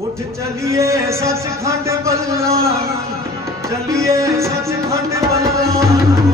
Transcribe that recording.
उठ चलिए सचखंड बलराम चलिए सचखंड बलराम।